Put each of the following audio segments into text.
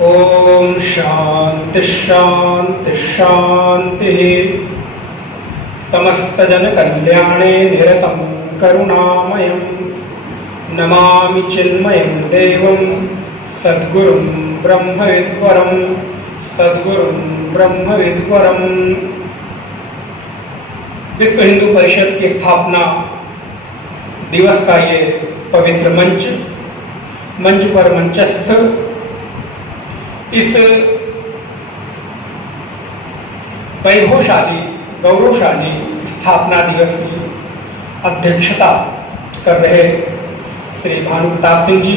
ओम शांति शांति शांति। समस्त जन कल्याणे निरतं करुणामयं नमामि चिन्मयं देवं सद्गुरुं ब्रह्मविद्वरं विश्व हिंदू परिषद की स्थापना दिवस का ये पवित्र मंच पर मंचस्थ इस वैभवशाली गौरवशाली स्थापना दिवस की अध्यक्षता कर रहे श्री भानु प्रताप सिंह जी,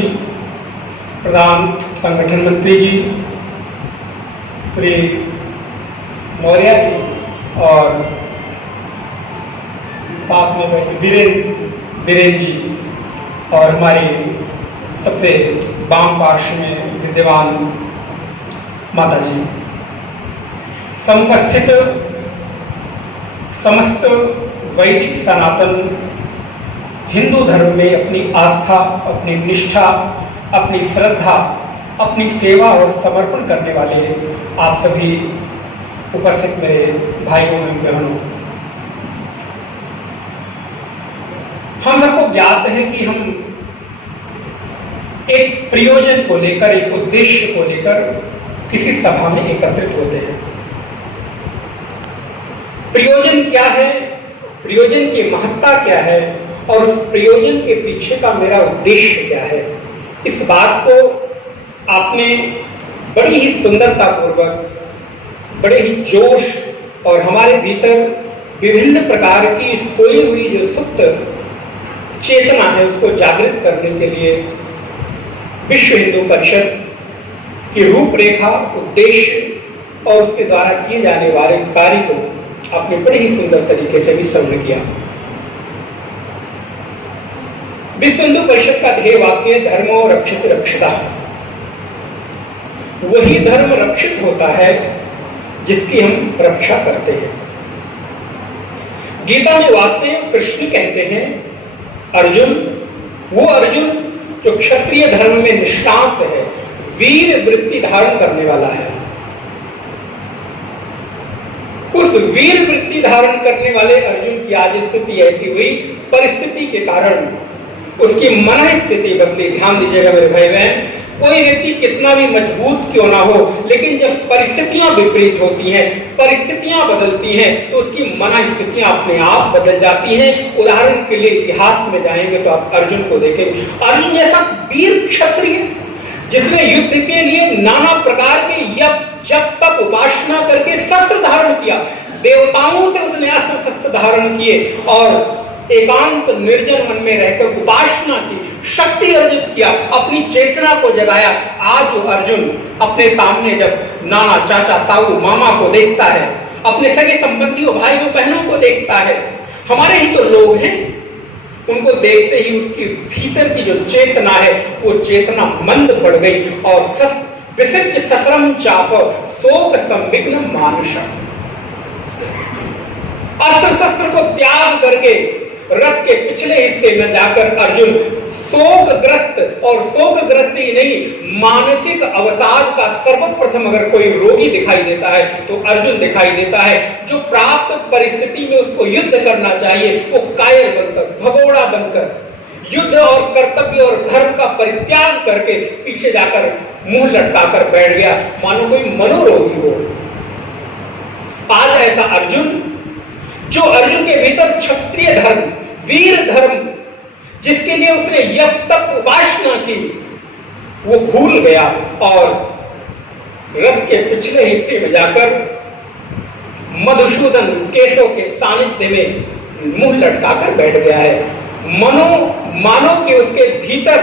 प्रधान संगठन मंत्री जी, श्री मौर्य जी और साथ में बैठे वीरेंद्र जी और हमारे सबसे वाम पार्श्व में विद्यमान माता जी, समुपस्थित समस्त वैदिक सनातन हिंदू धर्म में अपनी आस्था, अपनी निष्ठा, अपनी श्रद्धा, अपनी सेवा और समर्पण करने वाले आप सभी उपस्थित मेरे भाइयों एवं बहनों, हम सबको ज्ञात है कि हम एक प्रयोजन को लेकर, एक उद्देश्य को लेकर किसी सभा में एकत्रित होते हैं। प्रयोजन क्या है, प्रयोजन की महत्ता क्या है और उस प्रयोजन के पीछे का मेरा उद्देश्य क्या है, इस बात को आपने बड़ी ही सुंदरता पूर्वक, बड़े ही जोश और हमारे भीतर विभिन्न प्रकार की सोई हुई जो सुप्त चेतना है उसको जागृत करने के लिए विश्व हिंदू परिषद की रूपरेखा, उद्देश्य और उसके द्वारा किए जाने वाले कार्य को आपने बड़े ही सुंदर तरीके से विस्तृत किया। विश्व हिंदू परिषद का ध्येय वाक्य धर्मो रक्षित रक्षिता। वही धर्म रक्षित होता है जिसकी हम रक्षा करते हैं। गीता में वास्तव कृष्ण कहते हैं, अर्जुन, वो अर्जुन जो क्षत्रिय धर्म में निष्ठांत है, वीर वृत्ति धारण करने वाला है, उस वीर वृत्ति धारण करने वाले अर्जुन की आज स्थिति ऐसी हुई, परिस्थिति के कारण उसकी मन स्थिति बदली। ध्यान दीजिएगा मेरे भाई बहन, कोई व्यक्ति कितना भी मजबूत क्यों ना हो, लेकिन जब परिस्थितियां विपरीत होती हैं, परिस्थितियां बदलती हैं, तो उसकी मन स्थितियां अपने आप बदल जाती हैं। उदाहरण के लिए इतिहास में जाएंगे तो आप अर्जुन को देखेंगे। अर्जुन जैसा वीर क्षत्रिय जिसने युद्ध के लिए नाना प्रकार के जब तक उपासना करके शस्त्र धारण किया, देवताओं से उसने अस्त्र शस्त्र धारण किए और एकांत निर्जन मन में रहकर उपासना की, शक्ति अर्जित किया, अपनी चेतना को जगाया। आज वो अर्जुन अपने सामने जब नाना चाचा ताऊ मामा को देखता है, अपने सगे संबंधियों भाइयों बहनों को देखता है, हमारे ही तो लोग हैं, उनको देखते ही उसकी भीतर की जो चेतना है वो चेतना मंद पड़ गई और विसर्ज ससरम चाप शोक संविघ्न मानुषा। अस्त्र शस्त्र को त्याग करके रथ के पिछले हिस्से में जाकर अर्जुन शोकग्रस्त, और शोकग्रस्त ही नहीं, मानसिक अवसाद का सर्वप्रथम अगर कोई रोगी दिखाई देता है तो अर्जुन दिखाई देता है, जो प्राप्त परिस्थिति में उसको युद्ध करना चाहिए वो कायर बनकर, भगोड़ा बनकर युद्ध और कर्तव्य और धर्म का परित्याग करके पीछे जाकर मुंह लटकाकर बैठ गया, मानो कोई मनोरोगी हो। आज ऐसा अर्जुन, जो अर्जुन के भीतर क्षत्रिय धर्म, वीर धर्म, जिसके लिए उसने जब तक उपासना की, वो भूल गया और रथ के पिछले हिस्से में जाकर मधुसूदन केशव के सानिध्य में मुंह लटकाकर बैठ गया है। मानो कि उसके भीतर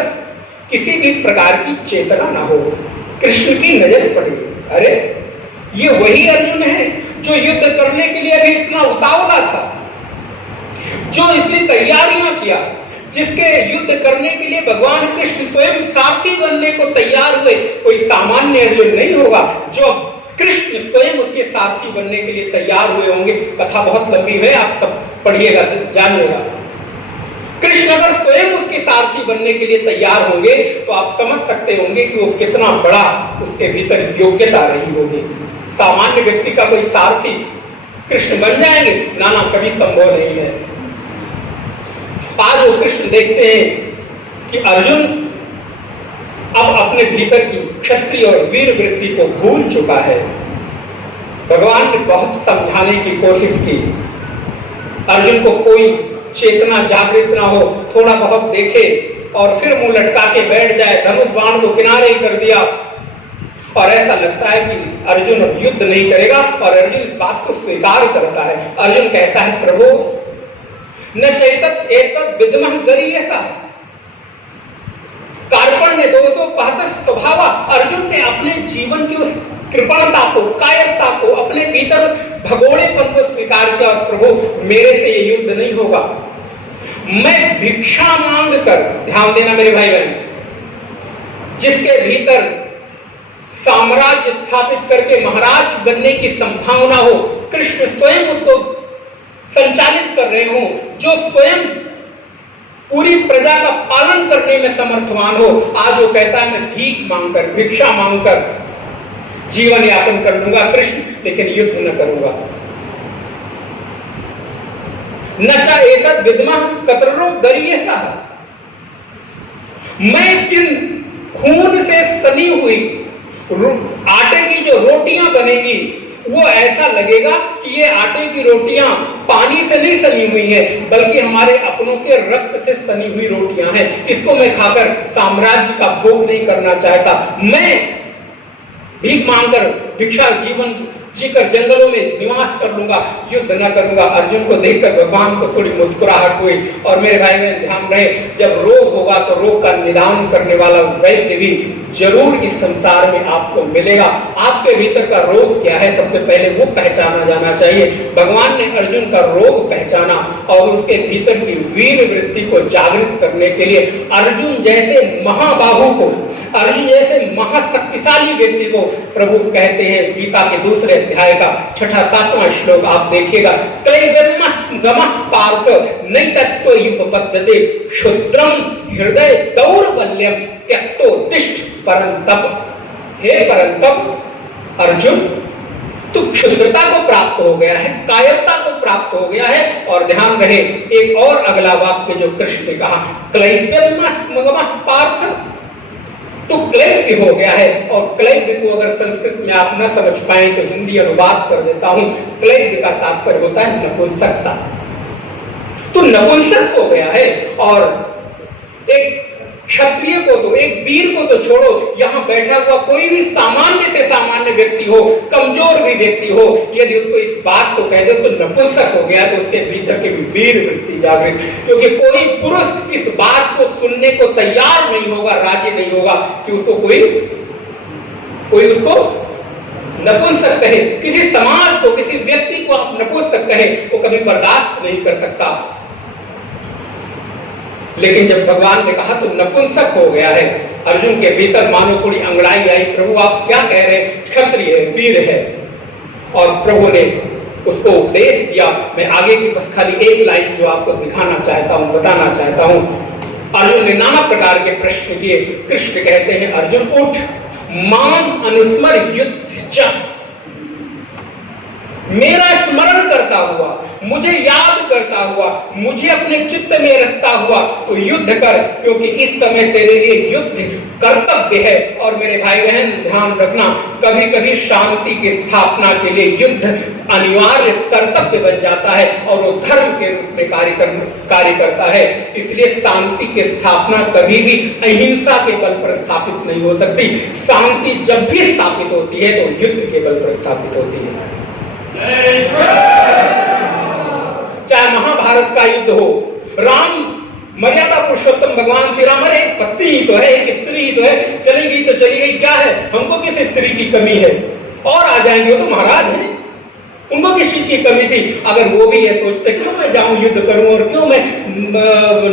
किसी भी प्रकार की चेतना ना हो। कृष्ण की नजर पड़ी, अरे ये वही अर्जुन है जो युद्ध करने के लिए अभी इतना उतावला था, जो इतनी तैयारियां किया, जिसके युद्ध करने के लिए भगवान कृष्ण स्वयं साथी बनने को तैयार हुए। कोई सामान्य अर्जुन नहीं होगा, जो कृष्ण स्वयं उसके साथी बनने के लिए तैयार हुए होंगे। कथा बहुत लंबी है, आप सब पढ़िएगा, जानिएगा। कृष्ण अगर स्वयं उसके सारथी बनने के लिए तैयार होंगे तो आप समझ सकते होंगे कि वो कितना बड़ा उसके भीतर योग्यता रही होगी। सामान्य व्यक्ति का कोई सारथी कृष्ण बन जाएंगे? ना, कभी संभव नहीं है। आज वो कृष्ण देखते हैं कि अर्जुन अब अपने भीतर की क्षत्रिय और वीर वृत्ति को भूल चुका है। भगवान ने बहुत समझाने की कोशिश की, अर्जुन को कोई चेतना जागृत ना हो, थोड़ा बहुत देखे और फिर मुंह लटका के बैठ जाए, धनुष बाण को किनारे कर दिया और ऐसा लगता है कि अर्जुन अब युद्ध नहीं करेगा और अर्जुन इस बात को स्वीकार करता है। अर्जुन कहता है, प्रभु न चैतत एतत् विद्मः गरीयसा कार्पण्य दोषो पहत स्वभाव। अर्जुन ने अपने जीवन की उस कृपणता को, कायरता को, अपने भीतर भगोड़ेपन को स्वीकार किया और प्रभु मेरे से ये युद्ध नहीं होगा। मैं भिक्षा मांग कर, ध्यान देना मेरे भाई बहन, जिसके भीतर साम्राज्य स्थापित करके महाराज बनने की संभावना हो, कृष्ण स्वयं उसको संचालित कर रहे हो, जो स्वयं पूरी प्रजा का पालन करने में समर्थवान हो, आज वो कहता है मैं भीख मांगकर, भिक्षा मांगकर जीवन यापन कर लूंगा कृष्ण, लेकिन युद्ध न करूंगा। न चा एतत् विद्मः कतरो गरीयसा, मैं इन खून से सनी हुई आटे की जो रोटियां बनेगी वो ऐसा लगेगा कि ये आटे की रोटियां पानी से नहीं सनी हुई है, बल्कि हमारे अपनों के रक्त से सनी हुई रोटियां हैं। इसको मैं खाकर साम्राज्य का भोग नहीं करना चाहता। मैं भीख मांगकर भिक्षा जीवन जीकर जंगलों में निवास कर लूंगा, युद्ध न करूंगा। अर्जुन को देखकर भगवान को थोड़ी मुस्कुराहट हुई। और मेरे भाई में ध्यान रहे, जब रोग होगा तो रोग का निदान करने वाला वैद्य भी जरूर इस संसार में आपको मिलेगा। आपके भीतर का रोग क्या है, सबसे पहले वो पहचाना जाना चाहिए। भगवान ने अर्जुन का रोग पहचाना और उसके भीतर की वीर वृत्ति को जागृत करने के लिए अर्जुन जैसे महाबाहु को, अर्जुन जैसे महाशक्तिशाली व्यक्ति को प्रभु कहते हैं, गीता के दूसरे अध्याय का 6-7वां श्लोक आप देखिएगा, क्लैवेन्मस्मगमः पार्थ नैतत्त्वयुपपद्यते क्षुद्रम हृदय दौर्बल्यम त्यक्तोत्तिष्ठ परंतप। हे परंतप अर्जुन, तू क्षुद्रता को प्राप्त हो गया है, कायरता को प्राप्त हो गया है। और ध्यान रहे, एक और अगला वाक्य जो कृष्ण ने कहा, क्लैवेन्मस्मगमः पार्थ, तो क्लैव्य हो गया है। और क्लैव्य को अगर संस्कृत में आप न समझ पाए तो हिंदी अनुवाद कर देता हूं। क्लैव्य का तात्पर्य होता है नपुंसकता। तो नपुंसक हो गया है। और एक क्षत्रिय को तो, एक वीर को तो छोड़ो, यहां बैठा हुआ कोई भी सामान्य से सामान्य व्यक्ति हो, कमजोर भी व्यक्ति हो, यदि उसको इस बात को कह दो तो नपुंसक हो गया, तो उसके भीतर की वीर वृत्ति जागृत। क्योंकि कोई पुरुष इस बात को सुनने को तैयार नहीं होगा, राजी नहीं होगा कि उसको कोई उसको नपुंसक कहे। किसी समाज को, किसी व्यक्ति को आप नपुंसक कहे, वो कभी बर्दाश्त नहीं कर सकता। लेकिन जब भगवान ने कहा तो नपुंसक हो गया है, अर्जुन के भीतर मानो थोड़ी अंगड़ाई आई, प्रभु आप क्या कह रहे हैं, क्षत्रिय है, वीर है। और प्रभु ने उसको उपदेश दिया। मैं आगे की बस खाली एक लाइन जो आपको दिखाना चाहता हूं, बताना चाहता हूं। अर्जुन ने नाना प्रकार के प्रश्न किए। कृष्ण कहते हैं, अर्जुन उठ, माम अनुस्मर युद्ध, मेरा स्मरण करता हुआ, मुझे याद करता हुआ, मुझे अपने चित्त में रखता हुआ तो युद्ध कर, क्योंकि इस समय तेरे लिए युद्ध कर्तव्य है। और मेरे भाई बहन ध्यान रखना, कभी कभी शांति की स्थापना के लिए युद्ध अनिवार्य कर्तव्य बन जाता है और वो धर्म के रूप में कार्य करता है। इसलिए शांति की स्थापना कभी भी अहिंसा के बल पर स्थापित नहीं हो सकती। शांति जब भी स्थापित होती है तो युद्ध के बल पर स्थापित होती है। चाहे महाभारत का युद्ध हो, राम मर्यादा पुरुषोत्तम भगवान श्री राम, अरे एक पत्नी ही तो है, एक स्त्री ही तो है, चली गई तो चली गई, क्या है, हमको किस स्त्री की कमी है, और आ जाएंगे, वो तो महाराज हैं, उनको किस चीज की कमी थी। अगर वो भी ये सोचते क्यों मैं जाऊं युद्ध करूं और क्यों मैं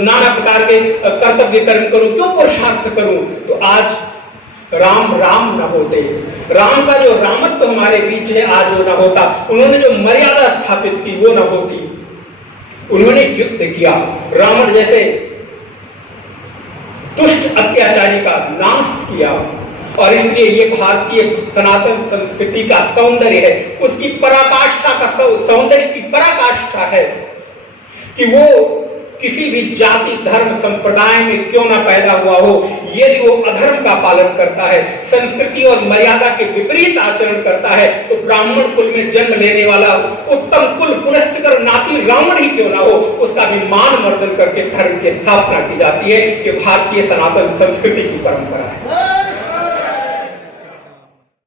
नाना प्रकार के कर्तव्य कर्म करूं, क्यों पुरुषार्थ करूं, तो आज राम न होते। राम का जो रामत्व हमारे बीच है आज वो न होता। उन्होंने जो मर्यादा स्थापित की वो न होती। उन्होंने युद्ध किया, रावण जैसे दुष्ट अत्याचारी का नाश किया। और इसलिए ये भारतीय सनातन संस्कृति का सौंदर्य है, उसकी पराकाष्ठा का सौंदर्य की पराकाष्ठा है कि वो किसी भी जाति धर्म संप्रदाय में क्यों ना पैदा हुआ हो, यदि वो अधर्म का पालन करता है, संस्कृति और मर्यादा के विपरीत आचरण करता है, तो ब्राह्मण कुल में जन्म लेने वाला उत्तम कुल पुरस्कर नाती रावण ही क्यों ना हो, उसका भी मान मर्दन करके धर्म की स्थापना की जाती है। ये भारतीय सनातन संस्कृति की परंपरा है।